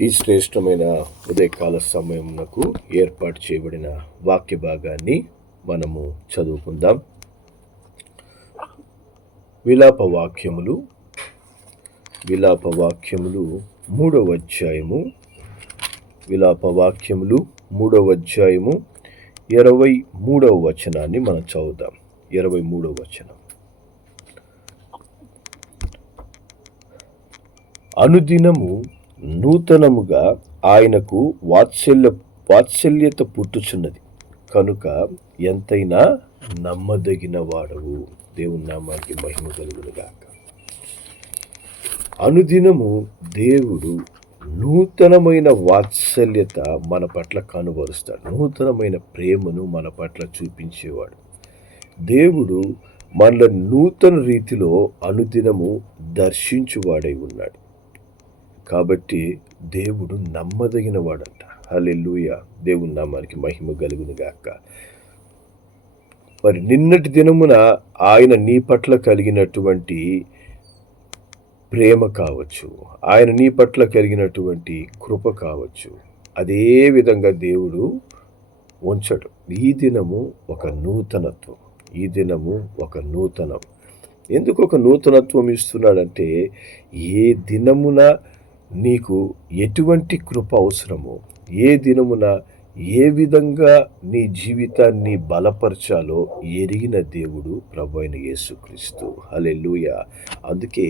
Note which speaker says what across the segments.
Speaker 1: ఈ శ్రేష్టమైన ఉదయకాల సమయమునకు ఏర్పాటు చేయబడిన వాక్య భాగాన్ని మనము చదువుకుందాం. విలాప వాక్యములు విలాప వాక్యములు మూడవ అధ్యాయము విలాప వాక్యములు మూడవ అధ్యాయము ఇరవై మూడవ వచనాన్ని మనం చదువుదాం. ఇరవై మూడవ వచనం. అనుదినము నూతనముగా ఆయనకు వాత్సల్య వాత్సల్యత పుట్టుచున్నది. కనుక ఎంతైనా నమ్మదగిన వాడవు దేవుని నామానికి మహిమ కలుగునుగాక. అనుదినము దేవుడు నూతనమైన వాత్సల్యత మన పట్ల కనుబరుస్తాడు. నూతనమైన ప్రేమను మన పట్ల చూపించేవాడు. దేవుడు మనలో నూతన రీతిలో అనుదినము దర్శించువాడై ఉన్నాడు. కాబట్టి దేవుడు నమ్మదగిన వాడంట హలెల్లుయ. దేవుని నామానికి మహిమ కలుగునుగాక మరి నిన్నటి దినమున ఆయన నీ పట్ల కలిగినటువంటి ప్రేమ కావచ్చు. ఆయన నీ పట్ల కలిగినటువంటి కృప కావచ్చు. అదే విధంగా దేవుడు ఉంచడు. ఈ దినము ఒక నూతనత్వం. ఈ దినము ఒక నూతనం. ఎందుకు ఒక నూతనత్వం ఇస్తున్నాడంటే ఏ దినమున నీకు ఎటువంటి కృప అవసరమో? ఏ దినమున ఏ విధంగా నీ జీవితాన్ని బలపరచాలో ఎరిగిన దేవుడు ప్రభు అయిన యేసుక్రీస్తు. హలెలుయ అందుకే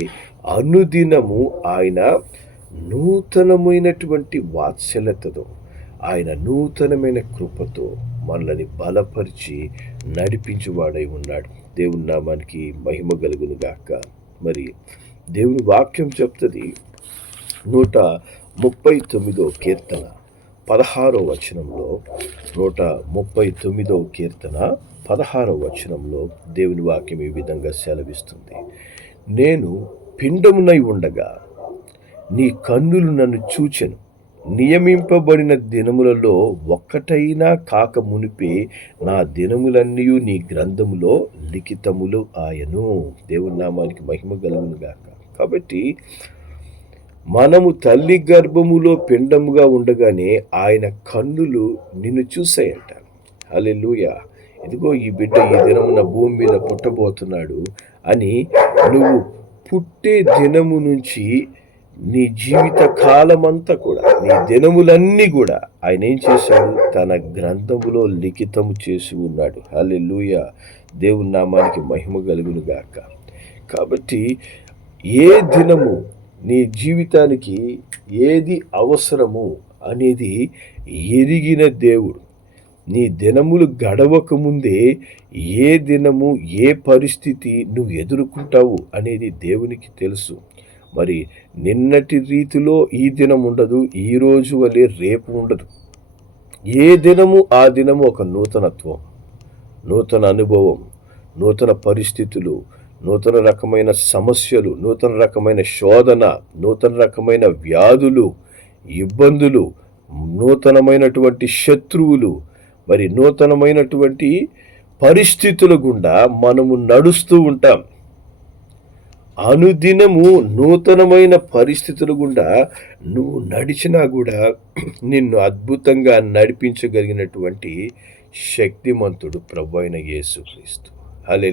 Speaker 1: అనుదినము ఆయన నూతనమైనటువంటి వాత్సల్యతతో ఆయన నూతనమైన కృపతో మనల్ని బలపరిచి నడిపించువాడై ఉన్నాడు. దేవుని నామానికి మహిమ కలుగును గాక. మరి దేవుని వాక్యం చెప్తుంది నూట ముప్పై తొమ్మిదో కీర్తన పదహారో వచనంలో నూట ముప్పై తొమ్మిదో కీర్తన పదహారో వచనంలో దేవుని వాక్యం ఈ విధంగా సెలవిస్తుంది. నేను పిండమునై ఉండగా నీ కన్నులు నన్ను చూచెను. నియమింపబడిన దినములలో ఒక్కటైనా కాక మునిపే నా దినములన్నీ నీ గ్రంథములో లిఖితములు ఆయను. దేవుని నామానికి మహిమ కలుగును గాక. కాబట్టి మనము తల్లి గర్భములో పిండముగా ఉండగానే ఆయన కన్నులు నిన్ను చూసాయంట హల్లెలూయ. ఇదిగో ఈ బిడ్డ ఈ దినమున భూమి మీద పుట్టబోతున్నాడు అని నువ్వు పుట్టే దినము నుంచి నీ జీవిత కాలమంతా కూడా నీ దినములన్నీ కూడా ఆయన ఏం చేశాడు? తన గ్రంథములో లిఖితము చేసి ఉన్నాడు. హల్లెలూయ. దేవుని నామానికి మహిమ కలుగును గాక. కాబట్టి ఏ దినము నీ జీవితానికి ఏది అవసరము అనేది ఎరిగిన దేవుడు. నీ దినములు గడవక ముందే ఏ దినము ఏ పరిస్థితి నువ్వు ఎదుర్కొంటావు అనేది దేవునికి తెలుసు. మరి నిన్నటి రీతిలో ఈ దినం ఉండదు ఈ రోజు వలె రేపు ఉండదు. ఏ దినము ఆ దినము ఒక నూతనత్వం నూతన అనుభవం నూతన పరిస్థితులు నూతన రకమైన సమస్యలు నూతన రకమైన శోధన నూతన రకమైన వ్యాధులు ఇబ్బందులు నూతనమైనటువంటి శత్రువులు మరి నూతనమైనటువంటి పరిస్థితుల గుండా మనము నడుస్తూ ఉంటాం. అనుదినము నూతనమైన పరిస్థితుల గుండా నువ్వు నడిచినా కూడా నిన్ను అద్భుతంగా నడిపించగలిగినటువంటి శక్తిమంతుడు ప్రభు అయిన యేసుక్రీస్తు. హలే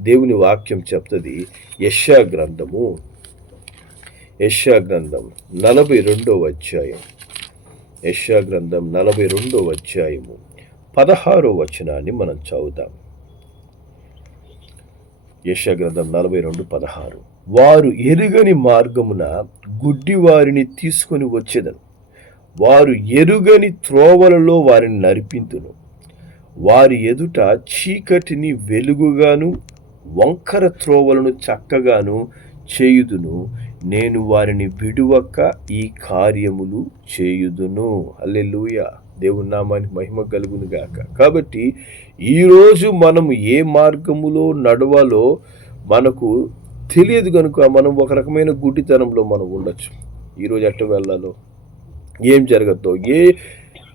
Speaker 1: దేవుని వాక్యం చెప్తుంది యశా గ్రంథము. యశా గ్రంథం నలభై రెండవ అధ్యాయం. యశా గ్రంథం నలభై రెండవ అధ్యాయము. పదహారో వచనాన్ని మనం చదువుతాం యశా గ్రంథం నలభై రెండు పదహారు. వారు ఎరుగని మార్గమున గుడ్డి వారిని తీసుకొని వచ్చేదను. వారు ఎరుగని త్రోవలలో వారిని నరిపింతును వారి ఎదుట చీకటిని వెలుగుగాను వంకర త్రోవలను చక్కగాను చేయుదును. నేను వారిని విడువక ఈ కార్యములు చేయుదును. అల్లెలుయ దేవుని నామానికి మహిమ కలుగును గాక. కాబట్టి ఈరోజు మనం ఏ మార్గములో నడవాలో మనకు తెలియదు కనుక మనం ఒక రకమైన గుడ్డితనంలో మనం ఉండొచ్చు. ఈరోజు ఎట్ట వెళ్ళాలో ఏం జరగద్దో ఏ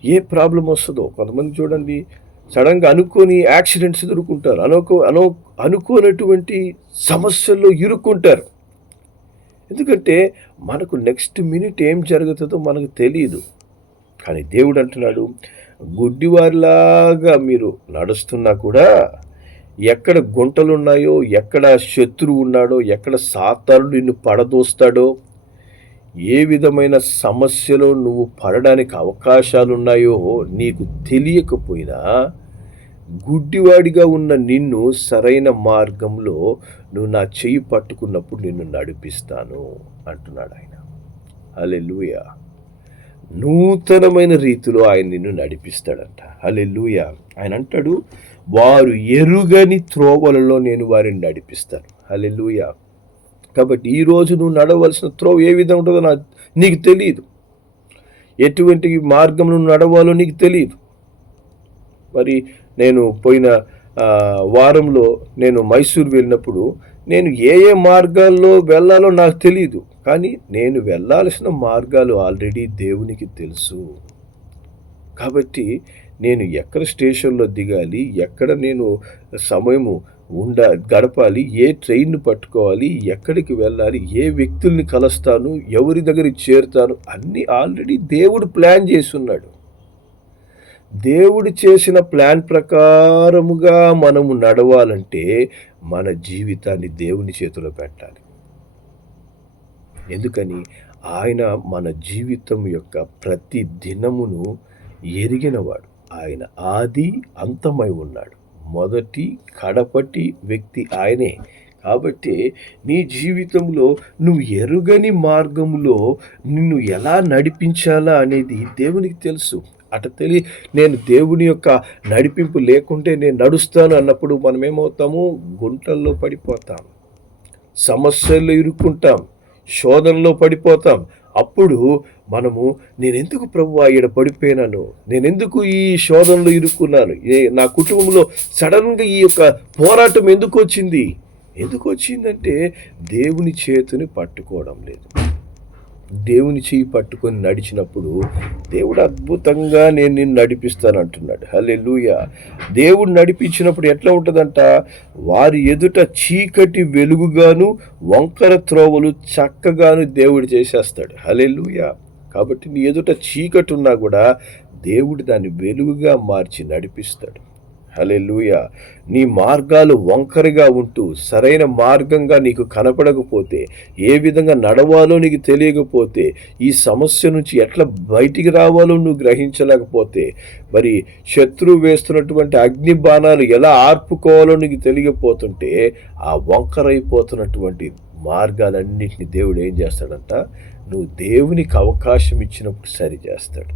Speaker 1: ఏ ప్రాబ్లం వస్తుందో కొంతమంది చూడండి సడన్గా అనుకోని యాక్సిడెంట్స్ ఎదుర్కొంటారు. అనుకో అనో అనుకోనటువంటి సమస్యల్లో ఇరుక్కుంటారు. ఎందుకంటే మనకు నెక్స్ట్ మినిట్ ఏం జరుగుతుందో మనకు తెలియదు కానీ దేవుడు అంటున్నాడు గుడ్డివారిలాగా మీరు నడుస్తున్నా కూడా ఎక్కడ గుంటలున్నాయో ఎక్కడ శత్రువు ఉన్నాడో ఎక్కడ సాతానుడు నిన్ను పడదోస్తాడో ఏ విధమైన సమస్యలో నువ్వు పడడానికి అవకాశాలు ఉన్నాయో నీకు తెలియకపోయినా గుడ్డివాడిగా ఉన్న నిన్ను సరైన మార్గంలో నువ్వు నా చెయ్యి పట్టుకున్నప్పుడు నిన్ను నడిపిస్తాను అంటున్నాడు ఆయన. అలెలుయ నూతనమైన రీతిలో ఆయన నిన్ను నడిపిస్తాడంట. అలెలుయ ఆయన అంటాడు వారు ఎరుగని త్రోవలలో నేను వారిని నడిపిస్తాను. అలెలుయ కాబట్టి ఈరోజు నువ్వు నడవలసిన త్రోవ ఏ విధంగా ఉంటుందో నా నీకు తెలియదు ఎటువంటి మార్గం నువ్వు నడవాలో నీకు తెలియదు మరి నేను పోయిన వారంలో నేను మైసూర్ వెళ్ళినప్పుడు నేను ఏ ఏ మార్గాల్లో వెళ్ళాలో నాకు తెలియదు కానీ నేను వెళ్ళాల్సిన మార్గాలు ఆల్రెడీ దేవునికి తెలుసు. కాబట్టి నేను ఎక్కడ స్టేషన్లో దిగాలి ఎక్కడ నేను సమయము ఉండ గడపాలి ఏ ట్రైన్ పట్టుకోవాలి ఎక్కడికి వెళ్ళాలి ఏ వ్యక్తుల్ని కలుస్తాను ఎవరి దగ్గరికి చేరుతాను అన్నీ ఆల్రెడీ దేవుడు ప్లాన్ చేస్తున్నాడు దేవుడు చేసిన ప్లాన్ ప్రకారముగా మనము నడవాలంటే మన జీవితాన్ని దేవుని చేతిలో పెట్టాలి. ఎందుకని? ఆయన మన జీవితం యొక్క ప్రతి దినమును ఎరిగినవాడు. ఆయన ఆది అంతమై ఉన్నాడు. మొదటి కడపటి వ్యక్తి ఆయనే. కాబట్టి నీ జీవితంలో నువ్వు ఎరుగని మార్గంలో నిన్ను ఎలా నడిపించాలా అనేది దేవునికి తెలుసు. అట తెలియ నేను దేవుని యొక్క నడిపింపు లేకుంటే నేను నడుస్తాను అన్నప్పుడు మనం ఏమవుతాము గుంటల్లో పడిపోతాం. సమస్యల్లో ఇరుక్కుంటాం. శోధనలో పడిపోతాం. అప్పుడు మనము నేనెందుకు ప్రభు ఈడ పడిపోయినాను? నేనెందుకు ఈ శోధనలో ఇరుక్కున్నాను? ఏ నా కుటుంబంలో సడన్గా ఈ యొక్క పోరాటం ఎందుకు వచ్చింది? ఎందుకు వచ్చిందంటే దేవుని చేతిని పట్టుకోవడం లేదు. దేవుని చేయి పట్టుకొని నడిచినప్పుడు దేవుడు అద్భుతంగా నేను నిన్ను నడిపిస్తాను అంటున్నాడు హలే దేవుడు నడిపించినప్పుడు ఎట్లా ఉంటుందంట? వారి ఎదుట చీకటి వెలుగుగాను వంకర త్రోవలు చక్కగాను దేవుడు చేసేస్తాడు. హలే కాబట్టి నీ ఎదుట చీకటి ఉన్నా కూడా దేవుడు దాన్ని వెలుగుగా మార్చి నడిపిస్తాడు. హలెలుయ నీ మార్గాలు వంకరగా ఉంటూ సరైన మార్గంగా నీకు కనపడకపోతే ఏ విధంగా నడవాలో నీకు తెలియకపోతే ఈ సమస్య నుంచి ఎట్లా బయటికి రావాలో నువ్వు గ్రహించలేకపోతే మరి శత్రువు వేస్తున్నటువంటి అగ్ని బాణాలు ఎలా ఆర్పుకోవాలో నీకు తెలియకపోతుంటే ఆ వంకరైపోతున్నటువంటి మార్గాలన్నింటినీ దేవుడు ఏం చేస్తాడంట? నువ్వు దేవునికి అవకాశం ఇచ్చినప్పుడు సరి చేస్తాడు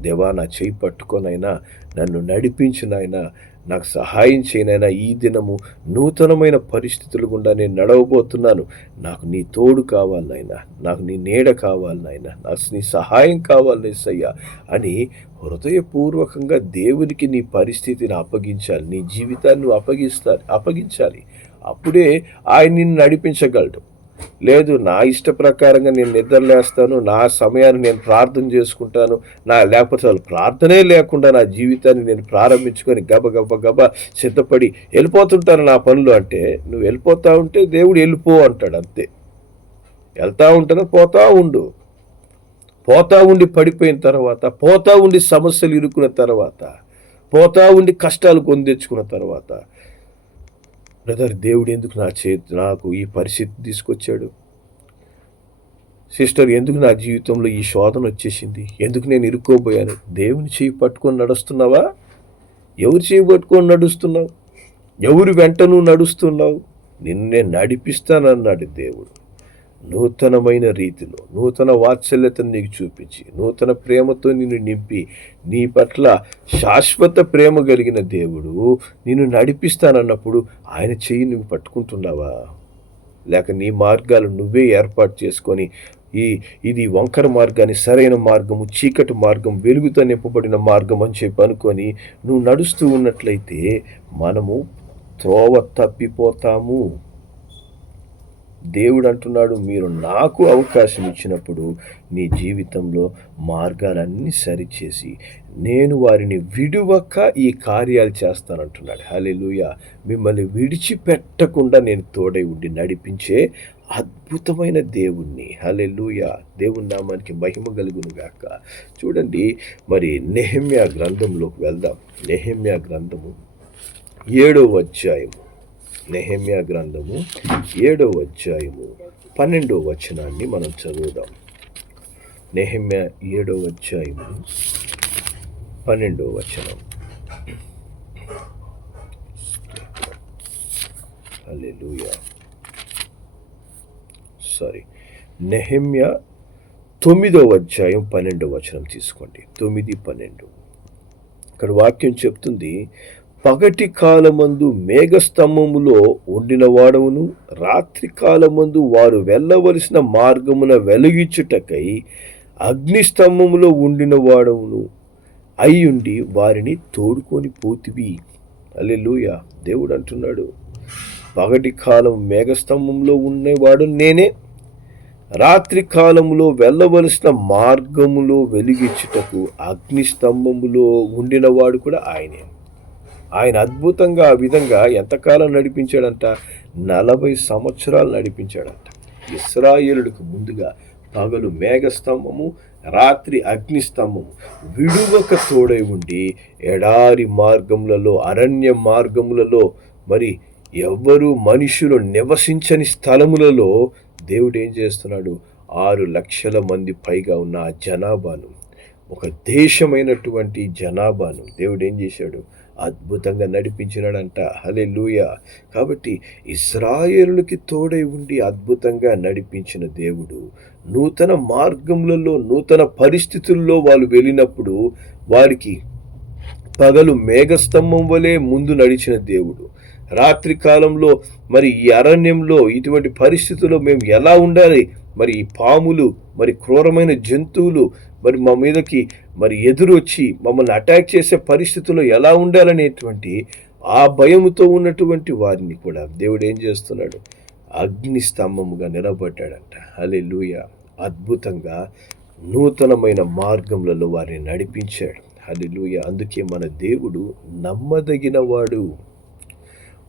Speaker 1: దేవా నా చేయి పట్టుకొనైనా నన్ను నడిపించినాయన నాకు సహాయం చేయనైనా ఈ దినము నూతనమైన పరిస్థితులు గుండా నేను నడవబోతున్నాను. నాకు నీ తోడు కావాలి నాకు నీ నీడ కావాలి నాయనా. నాకు నీ సహాయం కావాలి సయ్యా అని హృదయపూర్వకంగా దేవునికి నీ పరిస్థితిని అప్పగించాలి. నీ జీవితాన్ని అప్పగిస్తా అప్పగించాలి. అప్పుడే ఆయన నిన్ను నడిపించగలడు. లేదు నా ఇష్ట ప్రకారంగా నేను నిద్రలేస్తాను నా సమయాన్ని నేను ప్రార్థన చేసుకుంటాను నా లేకపోతే వాళ్ళు ప్రార్థనే లేకుండా నా జీవితాన్ని నేను ప్రారంభించుకొని గబ గబ గబ సిద్ధపడి వెళ్ళిపోతుంటాను నా పనులు అంటే నువ్వు వెళ్ళిపోతా ఉంటే దేవుడు వెళ్ళిపో అంటాడు అంతే. వెళ్తా ఉంటాను పోతా ఉండు. పోతా ఉండి పడిపోయిన తర్వాత పోతా ఉండి సమస్యలు ఇరుక్కున్న తర్వాత పోతా ఉండి కష్టాలు కొందెచ్చుకున్న తర్వాత బ్రదర్ దేవుడు ఎందుకు నా చేతి నాకు ఈ పరిస్థితి తీసుకొచ్చాడు? సిస్టర్ ఎందుకు నా జీవితంలో ఈ శోధన వచ్చేసింది? ఎందుకు నేను ఇరుక్కోబోయాను దేవుని చేయి పట్టుకొని నడుస్తున్నావా? ఎవరు చేయి పట్టుకొని నడుస్తున్నావు? ఎవరు వెంట నువ్వు నడుస్తున్నావు? నిన్నే నడిపిస్తానన్నాడు దేవుడు. నూతనమైన రీతిలో నూతన వాత్సల్యతను నీకు చూపించి నూతన ప్రేమతో నిన్ను నింపి నీ పట్ల శాశ్వత ప్రేమ కలిగిన దేవుడు నిన్ను నడిపిస్తానన్నప్పుడు ఆయన చెయ్యి నువ్వు పట్టుకుంటున్నావా? లేక నీ మార్గాలు నువ్వే ఏర్పాటు చేసుకొని ఈ ఇది వంకర మార్గాన్ని సరైన మార్గము చీకటి మార్గం వెలుగుతో నింపబడిన మార్గం అని చెప్పి అనుకొని నువ్వు నడుస్తూ ఉన్నట్లయితే మనము త్రోవ తప్పిపోతాము. దేవుడు అంటున్నాడు మీరు నాకు అవకాశం ఇచ్చినప్పుడు నీ జీవితంలో మార్గాలన్నీ సరిచేసి నేను వారిని విడువక ఈ కార్యాలు చేస్తానంటున్నాడు. హలెలుయ మిమ్మల్ని విడిచిపెట్టకుండా నేను తోడై ఉండి నడిపించే అద్భుతమైన దేవుణ్ణి. హలెలుయ దేవుని నామానికి మహిమ కలుగును గాక. చూడండి మరి నెహమ్యా గ్రంథంలోకి వెళ్దాం. నెహమ్యా గ్రంథము ఏడవ అధ్యాయము. నెహమ్యా గ్రంథము ఏడవ అధ్యాయము పన్నెండవ వచనాన్ని మనం చదువుదాం. నెహమ్యా ఏడవ అధ్యాయము పన్నెండవ వచనం. హల్లెలూయా. సారీ నెహమ్య తొమ్మిదవ అధ్యాయం పన్నెండవ వచనం తీసుకోండి. తొమ్మిది పన్నెండు. ఇక్కడ వాక్యం చెప్తుంది పగటి కాలమందు మేఘస్తంభములో ఉండిన వాడవును రాత్రి కాలమందు వారు వెళ్ళవలసిన మార్గమున వెలుగించుటకై అగ్నిస్తంభములో ఉండిన వాడవును అయ్యుండి వారిని తోడుకొని పోతివి. అల్లెలుయ దేవుడు అంటున్నాడు పగటి కాలం మేఘస్తంభంలో ఉండేవాడు నేనే. రాత్రి కాలములో వెళ్ళవలసిన మార్గములో వెలిగించుటకు అగ్ని స్తంభములో ఉండినవాడు కూడా ఆయనే. ఆయన అద్భుతంగా ఆ విధంగా ఎంతకాలం నడిపించాడంట? నలభై సంవత్సరాలు నడిపించాడంట. ఇస్రాయేలుడికి ముందుగా పగలు మేఘస్తంభము రాత్రి అగ్నిస్తంభము. విడువక తోడై ఉండి ఎడారి మార్గములలో అరణ్య మార్గములలో మరి ఎవ్వరు మనుషులు నివసించని స్థలములలో దేవుడు ఏం చేస్తున్నాడు? ఆరు లక్షల మంది పైగా ఉన్న ఆ జనాభాను ఒక దేశమైనటువంటి జనాభాను దేవుడు ఏం చేశాడు? అద్భుతంగా నడిపించినాడంట. హలే లూయ కాబట్టి ఇస్రాయేలులకి తోడై ఉండి అద్భుతంగా నడిపించిన దేవుడు నూతన మార్గములలో నూతన పరిస్థితుల్లో వాళ్ళు వెళ్ళినప్పుడు వారికి పగలు మేఘస్తంభం వలె ముందు నడిచిన దేవుడు. రాత్రి కాలంలో మరి ఈ అరణ్యంలో ఇటువంటి పరిస్థితుల్లో మేము ఎలా ఉండాలి? మరి ఈ పాములు మరి క్రూరమైన జంతువులు మరి మా మీదకి మరి ఎదురొచ్చి మమ్మల్ని అటాక్ చేసే పరిస్థితుల్లో ఎలా ఉండాలనేటువంటి ఆ భయముతో ఉన్నటువంటి వారిని కూడా దేవుడు ఏం చేస్తున్నాడు? అగ్ని స్తంభముగా నిలబడ్డాడంట. అలే లూయ అద్భుతంగా నూతనమైన మార్గములలో వారిని నడిపించాడు. అలే లూయ అందుకే మన దేవుడు నమ్మదగినవాడు.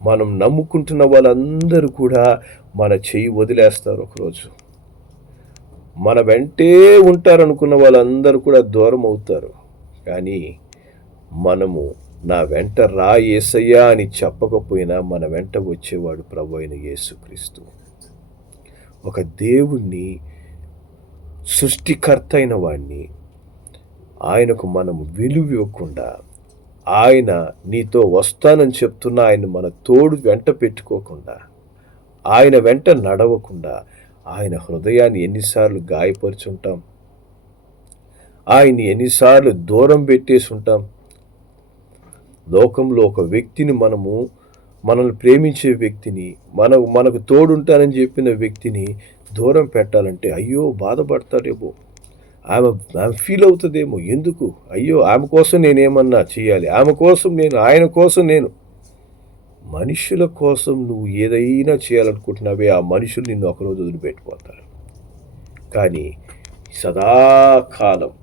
Speaker 1: మనం నమ్ముకుంటున్న వాళ్ళందరూ కూడా మన చెయ్యి వదిలేస్తారు ఒకరోజు. మన వెంటే ఉంటారనుకున్న వాళ్ళందరూ కూడా దూరం అవుతారు కానీ మనము నా వెంట రా ఏసయ్యా అని చెప్పకపోయినా మన వెంట వచ్చేవాడు ప్రభు అయిన యేసుక్రీస్తు. ఒక దేవుణ్ణి సృష్టికర్త అయిన వాడిని ఆయనకు మనం విలువ ఇవ్వకుండా ఆయన నీతో వస్తానని చెప్తున్న ఆయన మన తోడు వెంట పెట్టుకోకుండా ఆయన వెంట నడవకుండా ఆయన హృదయాన్ని ఎన్నిసార్లు గాయపరుచుంటాం. ఆయన్ని ఎన్నిసార్లు దూరం పెట్టేసి ఉంటాం లోకంలో ఒక వ్యక్తిని మనము మనల్ని ప్రేమించే వ్యక్తిని మన మనకు తోడుంటానని చెప్పిన వ్యక్తిని దూరం పెట్టాలంటే అయ్యో బాధపడతాడేమో ఆమె ఆమె ఫీల్ అవుతుందేమో. ఎందుకు? అయ్యో ఆమె కోసం నేనేమన్నా చేయాలి? ఆమె కోసం నేను ఆయన కోసం నేను. మనుషుల కోసం నువ్వు ఏదైనా చేయాలనుకుంటున్నావే ఆ మనుషులు నిన్ను ఒకరోజు వదిలిపెట్టిపోతారు కానీ సదాకాలం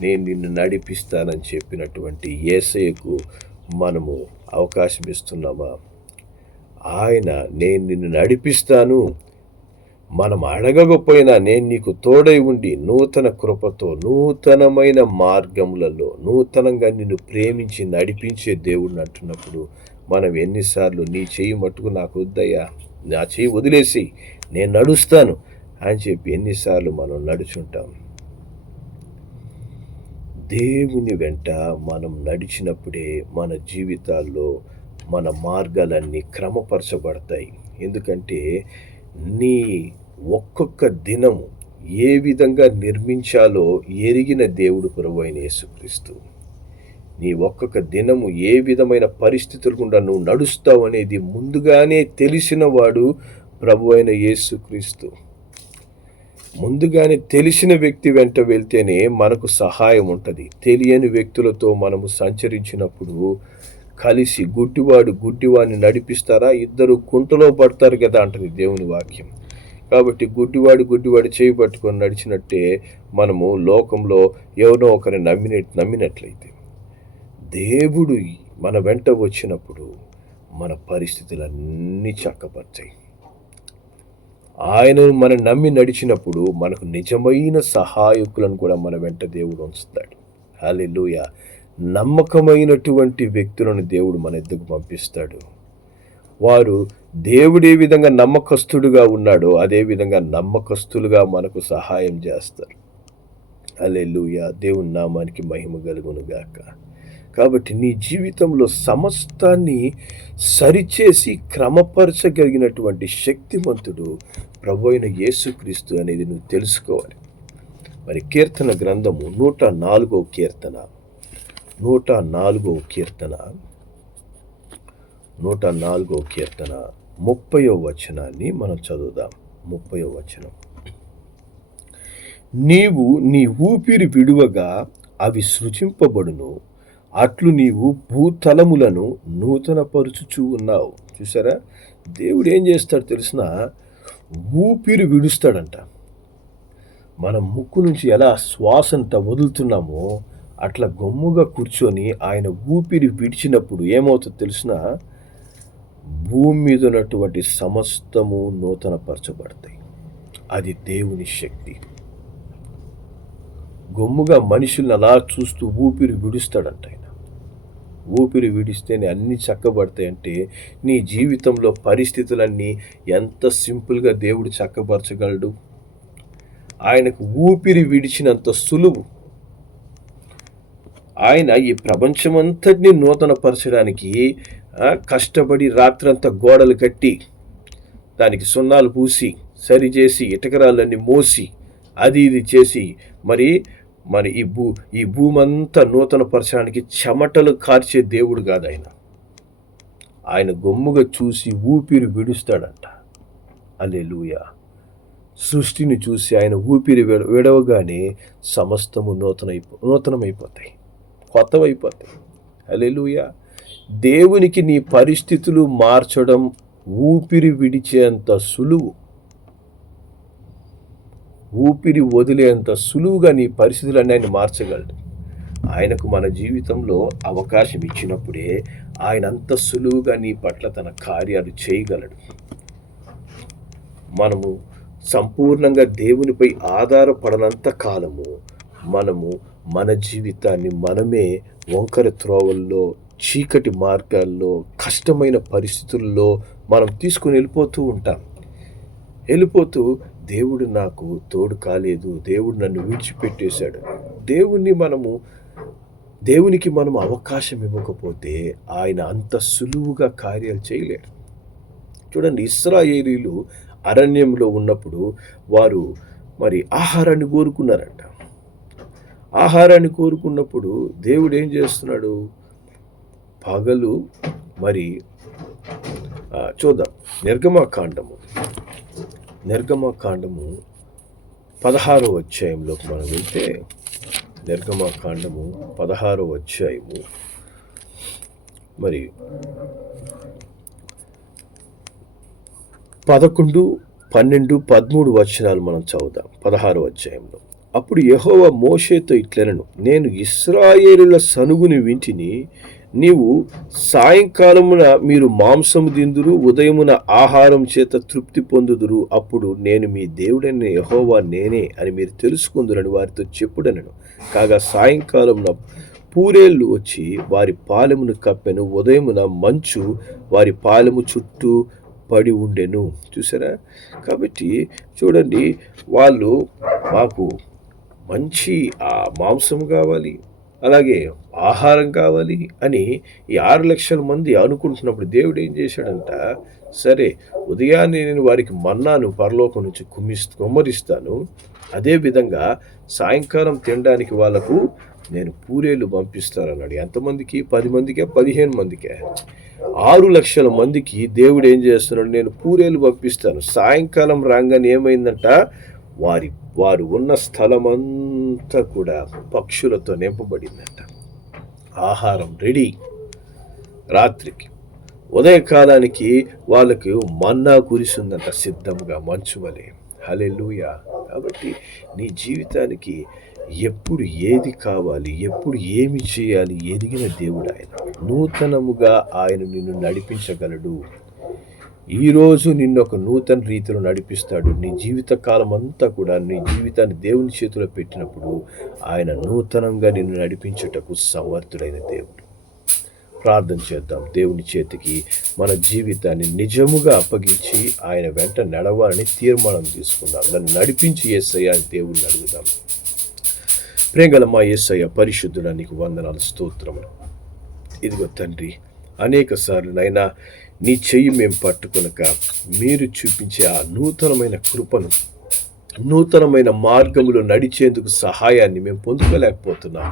Speaker 1: నేను నిన్ను నడిపిస్తానని చెప్పినటువంటి ఏసయ్యకు మనము అవకాశం ఇస్తున్నామా? ఆయన నేను నిన్ను నడిపిస్తాను మనం అడగకపోయినా నేను నీకు తోడై ఉండి నూతన కృపతో నూతనమైన మార్గములలో నూతనంగా నిన్ను ప్రేమించి నడిపించే దేవుడిని అంటున్నప్పుడు మనం ఎన్నిసార్లు నీ చెయ్యి మట్టుకు నాకు వద్దయ్యా నా చెయ్యి వదిలేసి నేను నడుస్తాను అని చెప్పి ఎన్నిసార్లు మనం నడుచుంటాం. దేవుని వెంట మనం నడిచినప్పుడే మన జీవితాల్లో మన మార్గాలన్నీ క్రమపరచబడతాయి. ఎందుకంటే నీ ఒక్కొక్క దినము ఏ విధంగా నిర్మించాలో ఎరిగిన దేవుడు ప్రభు అయిన యేసుక్రీస్తు. నీ ఒక్కొక్క దినము ఏ విధమైన పరిస్థితులు గుండా నువ్వు నడుస్తావు అనేది ముందుగానే తెలిసిన వాడు ప్రభు అయిన యేసుక్రీస్తు ముందుగానే తెలిసిన వ్యక్తి వెంట వెళ్తేనే మనకు సహాయం ఉంటుంది. తెలియని వ్యక్తులతో మనము సంచరించినప్పుడు కలిసి గుడ్డివాడు గుడ్డివాడిని నడిపిస్తారా? ఇద్దరు గుంటలో పడతారు కదా అంటది దేవుని వాక్యం. కాబట్టి గుడ్డివాడు గుడ్డివాడు చేయి పట్టుకొని నడిచినట్టే మనము లోకంలో ఎవరో ఒకరిని నమ్మిన నమ్మినట్లయితే దేవుడు మన వెంట వచ్చినప్పుడు మన పరిస్థితులన్నీ చక్కపరిచాయి. ఆయనను మనం నమ్మి నడిచినప్పుడు మనకు నిజమైన సహాయకులను కూడా మన వెంట దేవుడు ఉంచుతాడు. హల్లెలూయ. నమ్మకమైనటువంటి వ్యక్తులను దేవుడు మన ఎద్దుకు పంపిస్తాడు. వారు దేవుడు ఏ విధంగా నమ్మకస్తుడుగా ఉన్నాడో అదే విధంగా నమ్మకస్తులుగా మనకు సహాయం చేస్తారు. అలెలుయ దేవుని నామానికి మహిమ కలుగును గాక కాబట్టి నీ జీవితంలో సమస్తాన్ని సరిచేసి క్రమపరచగలిగినటువంటి శక్తిమంతుడు ప్రభు అయిన యేసుక్రీస్తు అనేది నువ్వు తెలుసుకోవాలి. మరి కీర్తన గ్రంథము నూట నాలుగో కీర్తన. నూట నాలుగో కీర్తన. నూట నాలుగో కీర్తన. ముప్పయో వచనాన్ని మనం చదువుదాం. ముప్పయో వచనం. నీవు నీ ఊపిరి విడువగా అవి సృజింపబడును. అట్లు నీవు భూతలములను నూతనపరుచుచూ ఉన్నావు. చూసారా దేవుడు ఏం చేస్తాడు తెలిసిన? ఊపిరి విడుస్తాడంట. మన ముక్కు నుంచి ఎలా శ్వాసంత వదులుతున్నామో అట్లా గమ్ముగా కూర్చొని ఆయన ఊపిరి విడిచినప్పుడు ఏమవుతుందో తెలిసిన? భూమి మీద ఉన్నటువంటి సమస్తము నూతనపరచబడతాయి. అది దేవుని శక్తి. గమ్ముగా మనుషుల్ని అలా చూస్తూ ఊపిరి విడుస్తాడంట ఊపిరి విడిస్తేనే అన్నీ చక్కబడతాయంటే నీ జీవితంలో పరిస్థితులన్నీ ఎంత సింపుల్గా దేవుడు చక్కపరచగలడు? ఆయనకు ఊపిరి విడిచినంత సులువు. ఆయన ఈ ప్రపంచమంతటినీ నూతనపరచడానికి కష్టపడి రాత్రంతా గోడలు కట్టి దానికి సున్నాలు పూసి సరిచేసి ఇటకరాలన్నీ మోసి అది ఇది చేసి మరి మరి ఈ భూ ఈ భూమంతా నూతన పరచడానికి చెమటలు కార్చే దేవుడు కాదు ఆయన. ఆయన గొమ్ముగా చూసి ఊపిరి విడుస్తాడంట. అలే లూయ సృష్టిని చూసి ఆయన ఊపిరి విడ విడవగానే సమస్తము నూతనైపో నూతనమైపోతాయి. కొత్తవైపోతాయి. లూయ దేవునికి నీ పరిస్థితులు మార్చడం ఊపిరి విడిచేంత సులువు. ఊపిరి వదిలేంత సులువుగా నీ పరిస్థితులన్నీ ఆయన మార్చగలడు. ఆయనకు మన జీవితంలో అవకాశం ఇచ్చినప్పుడే ఆయన అంత సులువుగా నీ పట్ల తన కార్యాలు చేయగలడు. మనము సంపూర్ణంగా దేవునిపై ఆధారపడనంత కాలము మనము మన జీవితాన్ని మనమే వంకర త్రోవల్లో చీకటి మార్గాల్లో కష్టమైన పరిస్థితుల్లో మనం తీసుకుని వెళ్ళిపోతూ ఉంటాం. వెళ్ళిపోతూ దేవుడు నాకు తోడు కాలేదు. దేవుడు నన్ను విడిచిపెట్టేశాడు. దేవుణ్ణి మనము దేవునికి మనం అవకాశం ఇవ్వకపోతే ఆయన అంత సులువుగా కార్యాలు చేయలేడు. చూడండి ఇస్రాయేలీలు అరణ్యంలో ఉన్నప్పుడు వారు మరి ఆహారాన్ని కోరుకున్నారంట. ఆహారాన్ని కోరుకున్నప్పుడు దేవుడు ఏం చేస్తున్నాడు? పగలు మరి చూద్దాం నిర్గమకాండము. నిర్గమకాండము పదహారో అధ్యాయంలోకి మనం వెళ్తే నిర్గమకాండము పదహారో అధ్యాయము. మరి పదకొండు పన్నెండు పదమూడు వచనాలు మనం చదువుదాం పదహారో అధ్యాయంలో. అప్పుడు యహోవ మోషేతో ఇట్లనను నేను ఇస్రాయేలుల సనుగుని వింటిని నీవు సాయంకాలమున మీరు మాంసము దిందురు ఉదయమున ఆహారం చేత తృప్తి పొందుదురు. అప్పుడు నేను మీ దేవుడైన యహోవా నేనే అని మీరు తెలుసుకుందురని వారితో చెప్పుడనను. కాగా సాయంకాలమున పూరేళ్ళు వచ్చి వారి పాలెమును కప్పెను. ఉదయమున మంచు వారి పాలెము చుట్టూ పడి ఉండెను. చూసారా కాబట్టి చూడండి వాళ్ళు మాకు మంచి ఆ మాంసం కావాలి. అలాగే ఆహారం కావాలి అని ఈ ఆరు లక్షల మంది అనుకుంటున్నప్పుడు దేవుడు ఏం చేశాడంట? సరే ఉదయాన్నే నేను వారికి మన్నాను పరలోకం నుంచి కుమ్మిస్ కుమ్మరిస్తాను. అదేవిధంగా సాయంకాలం తినడానికి వాళ్ళకు నేను పూరేలు పంపిస్తానన్నాడు. ఎంతమందికి? పది మందికే? పదిహేను మందికే. ఆరు లక్షల మందికి దేవుడు ఏం చేస్తున్నాడు? నేను పూరేలు పంపిస్తాను. సాయంకాలం రాగానే ఏమైందంట? వారి వారు ఉన్న స్థలమంతా కూడా పక్షులతో నింపబడిందంట. ఆహారం రెడీ. రాత్రికి ఉదయకాలానికి వాళ్ళకి మన్నా కురిసిందంట సిద్ధంగా మంచు వలె హలెలుయ కాబట్టి నీ జీవితానికి ఎప్పుడు ఏది కావాలి ఎప్పుడు ఏమి చేయాలి ఎదిగిన దేవుడు ఆయన. నూతనముగా ఆయన నిన్ను నడిపించగలడు. ఈరోజు నిన్ను ఒక నూతన రీతిలో నడిపిస్తాడు. నీ జీవిత కాలం అంతా కూడా నీ జీవితాన్ని దేవుని చేతిలో పెట్టినప్పుడు ఆయన నూతనంగా నిన్ను నడిపించుటకు సమర్థుడైన దేవుడు. ప్రార్థన చేద్దాం. దేవుని చేతికి మన జీవితాన్ని నిజముగా అప్పగించి ఆయన వెంట నడవాలని తీర్మానం తీసుకుందాం. నన్ను నడిపించి ఏసయ్య అని దేవుణ్ణి అడుగుదాం. ప్రేగల మా ఏసయ్య పరిశుద్ధుడానికి వందనాలు స్తోత్రములు. ఇదిగో తండ్రి అనేక సార్లు నైనా నీ చెయ్యి మేము పట్టుకొనక మీరు చూపించే ఆ నూతనమైన కృపను నూతనమైన మార్గములో నడిచేందుకు సహాయాన్ని మేము పొందుకోలేకపోతున్నాం.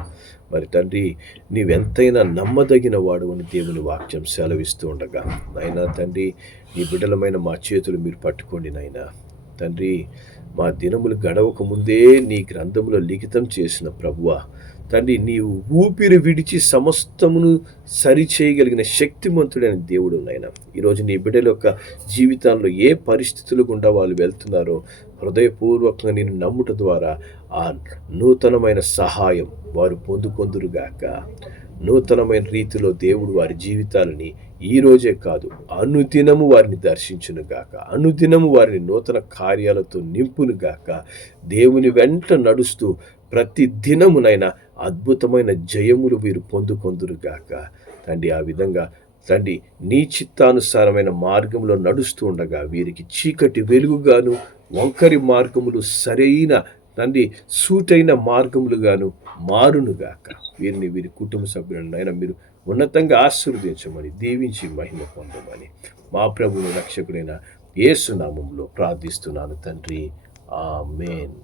Speaker 1: మరి తండ్రి నీవెంతైనా నమ్మదగిన వాడు అని దేవుని వాక్యం సెలవిస్తూ ఉండగా నాయనా తండ్రి నీ బిడ్డలమైన మా చేతులు మీరు పట్టుకోండి నాయనా. తండ్రి మా దినములు గడవక ముందే నీ గ్రంథములో లిఖితం చేసిన ప్రభువ తండ్రి నీవు ఊపిరి విడిచి సమస్తమును సరిచేయగలిగిన శక్తిమంతుడైన దేవుడు నాయన. ఈరోజు నీ బిడ్డల యొక్క జీవితాల్లో ఏ పరిస్థితులు గుండా వాళ్ళు వెళ్తున్నారో హృదయపూర్వకంగా నేను నమ్ముట ద్వారా ఆ నూతనమైన సహాయం వారు పొందుకొందురుగాక. నూతనమైన రీతిలో దేవుడు వారి జీవితాలని ఈ రోజే కాదు అనుదినము వారిని దర్శించునుగాక అనుదినము వారిని నూతన కార్యాలతో నింపును గాక దేవుని వెంట నడుస్తూ ప్రతి దినమునైనా అద్భుతమైన జయములు వీరు పొందుకొందురు గాక తండ్రి ఆ విధంగా తండ్రి నీ చిత్తానుసారమైన మార్గంలో నడుస్తూ ఉండగా వీరికి చీకటి వెలుగుగాను వంకరి మార్గములు సరైన తండ్రి సూటైన మార్గములుగాను మారునుగాక. వీరిని వీరి కుటుంబ సభ్యులను అయినా మీరు ఉన్నతంగా ఆశీర్వదించమని దీవించి మహిమ పొందమని మా ప్రభువు రక్షకుడైన ఏసునామంలో ప్రార్థిస్తున్నాను తండ్రి. ఆమేన్.